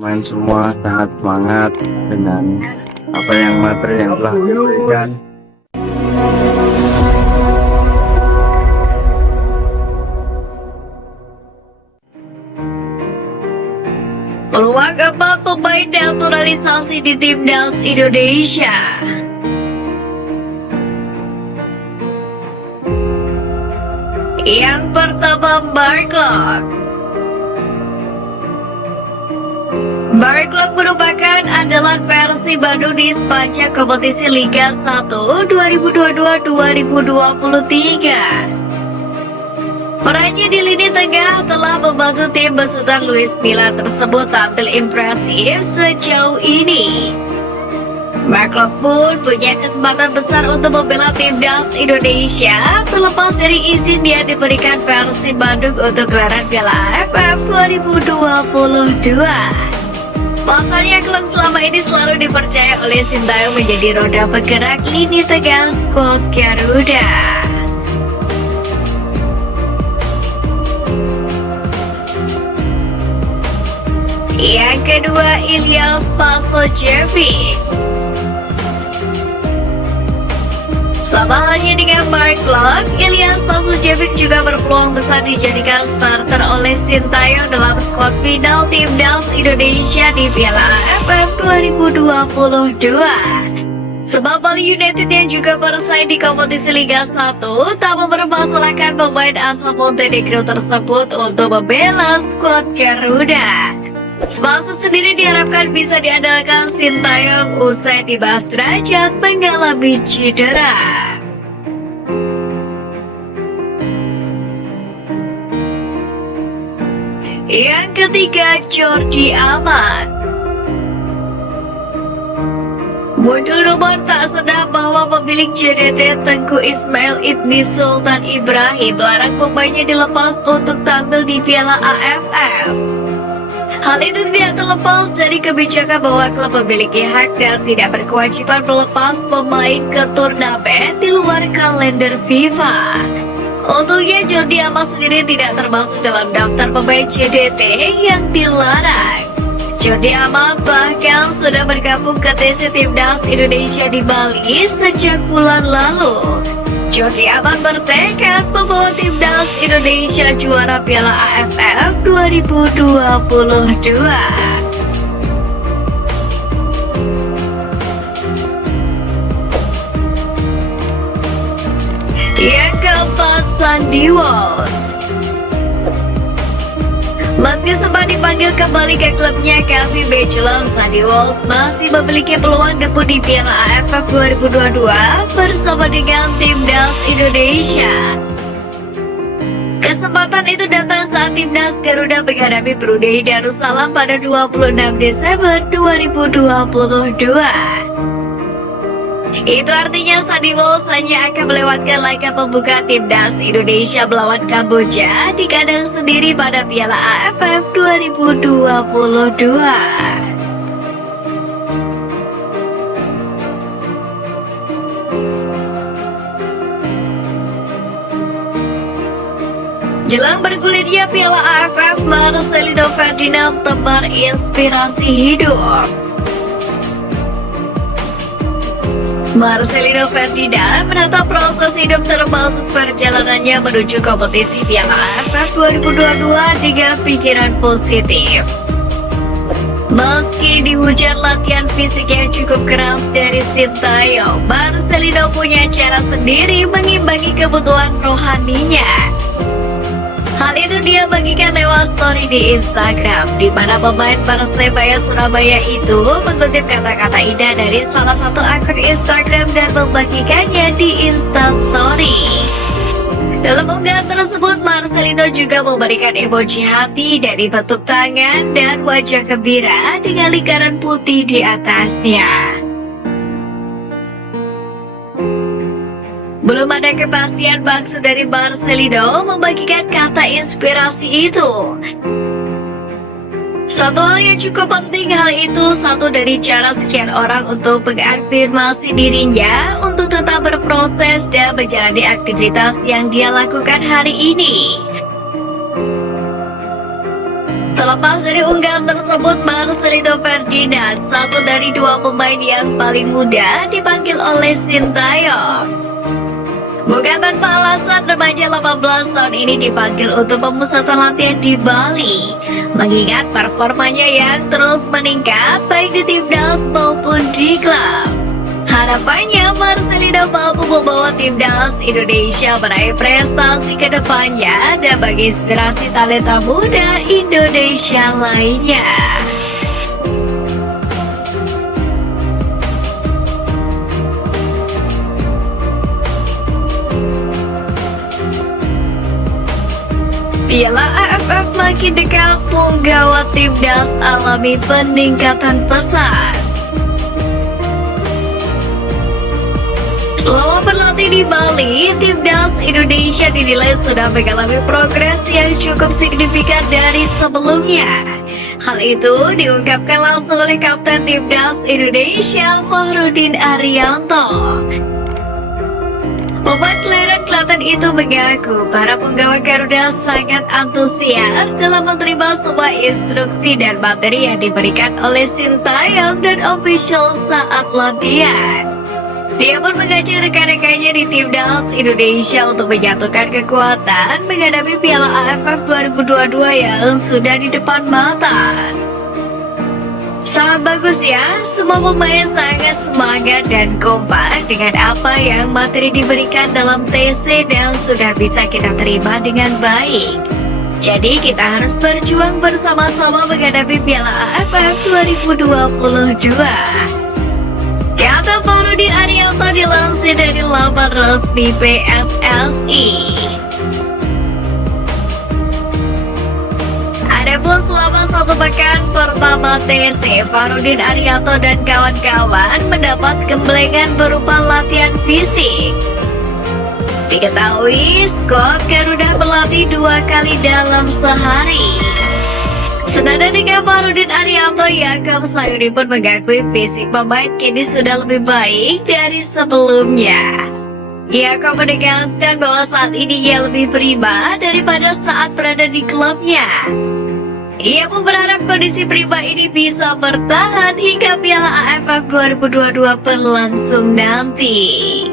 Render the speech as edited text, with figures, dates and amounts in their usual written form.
Main semua sangat semangat dengan apa yang materi yang telah diberikan. Peluang keempat pemain naturalisasi di Timnas Indonesia. Yang pertama, Mark Klok. Mark Klok merupakan andalan Persib Bandung di sepanjang kompetisi Liga 1 2022-2023. Perannya di lini tengah telah membantu tim besutan Luis Milla tersebut tampil impresif sejauh ini. Mark Klok pun punya kesempatan besar untuk membela Timnas Indonesia terlepas dari izin yang diberikan Persib Bandung untuk gelaran Piala AFF 2022. Pasalnya Klok selama ini selalu dipercaya oleh Sintayong menjadi roda penggerak lini tengah skuad Garuda. Yang kedua, Ilyas Pasojevic. Sama halnya dengan Mark Klok, Ilyas Pasojevic juga berpeluang besar dijadikan starter oleh Sintayong dalam skuad final Timnas Indonesia di Piala AFF 2022. Sebab Bali United yang juga bersaing di kompetisi Liga 1 tak mempermasalahkan pemain asal Montenegro tersebut untuk membela skuad Garuda. Spaso sendiri diharapkan bisa diandalkan Sintayong usai dibahas derajat mengalami cedera. Yang ketiga, Jordi Amat. Muncul rumor tak sedap bahwa pemilik JDT Tengku Ismail Ibni Sultan Ibrahim melarang pemainnya dilepas untuk tampil di Piala AFF. Hal itu tidak terlepas dari kebijakan bahwa klub memiliki hak dan tidak berkewajiban melepas pemain ke turnamen di luar kalender FIFA. Untungnya Jordi Amat sendiri tidak termasuk dalam daftar pemain JDT yang dilarang. Jordi Amat bahkan sudah bergabung ke TC Timnas Indonesia di Bali sejak bulan lalu. Jordi Amat bertekad membawa Timnas Indonesia juara Piala AFF 2022. Yang keempat, Sandy Walsh. Meski sempat dipanggil kembali ke klubnya KV Mechelen, Sandy Walsh masih memiliki peluang debut di Piala AFF 2022 bersama dengan Timnas Indonesia. Kesempatan itu datang saat Timnas Garuda menghadapi Brunei Darussalam pada 26 Desember 2022. Itu artinya Sandy Walsh hanya akan melewatkan laga pembuka Timnas Indonesia melawan Kamboja di kandang sendiri pada Piala AFF 2022. Jelang bergulirnya Piala AFF, Marcelino Ferdinand tebar inspirasi hidup. Marcelino Ferdinand menata proses hidup termasuk perjalanannya menuju kompetisi Piala AFF 2022 dengan pikiran positif. Meski dihujat latihan fisik yang cukup keras dari Sintayong, Marcelino punya cara sendiri mengimbangi kebutuhan rohaninya. Hal itu dia bagikan lewat story di Instagram, di mana pemain Persebaya Surabaya itu mengutip kata-kata indah dari salah satu akun Instagram dan membagikannya di Instastory. Dalam unggahan tersebut, Marcelino juga memberikan emoji hati dari bentuk tangan dan wajah gembira dengan lingkaran putih di atasnya. Belum ada kepastian maksud dari Marcelino membagikan kata inspirasi itu. Satu hal yang cukup penting, hal itu satu dari cara sekian orang untuk mengafirmasi dirinya untuk tetap berproses dan menjalani aktivitas yang dia lakukan hari ini. Terlepas dari unggahan tersebut, Marcelino Ferdinand, satu dari dua pemain yang paling muda, dipanggil oleh Sintayong. Bukan tanpa alasan, remaja 18 tahun ini dipanggil untuk pemusatan latihan di Bali, mengingat performanya yang terus meningkat baik di timnas maupun di klub. Harapannya Marcelino mampu membawa timnas Indonesia meraih prestasi ke depannya dan menginspirasi talenta muda Indonesia lainnya. Piala AFF makin dekat, punggawa timnas alami peningkatan pesat. Selama berlatih di Bali, timnas Indonesia dinilai sudah mengalami progres yang cukup signifikan dari sebelumnya. Hal itu diungkapkan langsung oleh Kapten Timnas Indonesia, Fahrudin Arianto. Pemain kelahiran Klaten itu mengaku para penggawa Garuda sangat antusias dalam menerima semua instruksi dan materi yang diberikan oleh Sintayong dan official saat latihan. Dia pun mengajak rekan-rekannya di timnas Indonesia untuk menyatukan kekuatan menghadapi Piala AFF 2022 yang sudah di depan mata. Sangat bagus ya, semua pemain sangat semangat dan kompak dengan apa yang materi diberikan dalam TC dan sudah bisa kita terima dengan baik. Jadi kita harus berjuang bersama-sama menghadapi Piala AFF 2022. Kata Fahrudin Arianto dilansir dari laman resmi PSSI. Adapun selama satu pekan pertama TC, Fahrudin Arianto dan kawan-kawan mendapat gemblengan berupa latihan fisik. Diketahui, skuad Garuda berlatih 2 kali dalam sehari. Senada dengan Fahrudin Arianto, Yaakob Sayuri pun mengakui fisik pemain kini sudah lebih baik dari sebelumnya. Yaakob menegaskan bahwa saat ini ia lebih prima daripada saat berada di klubnya. Ia pun berharap kondisi prima ini bisa bertahan hingga Piala AFF 2022 berlangsung nanti.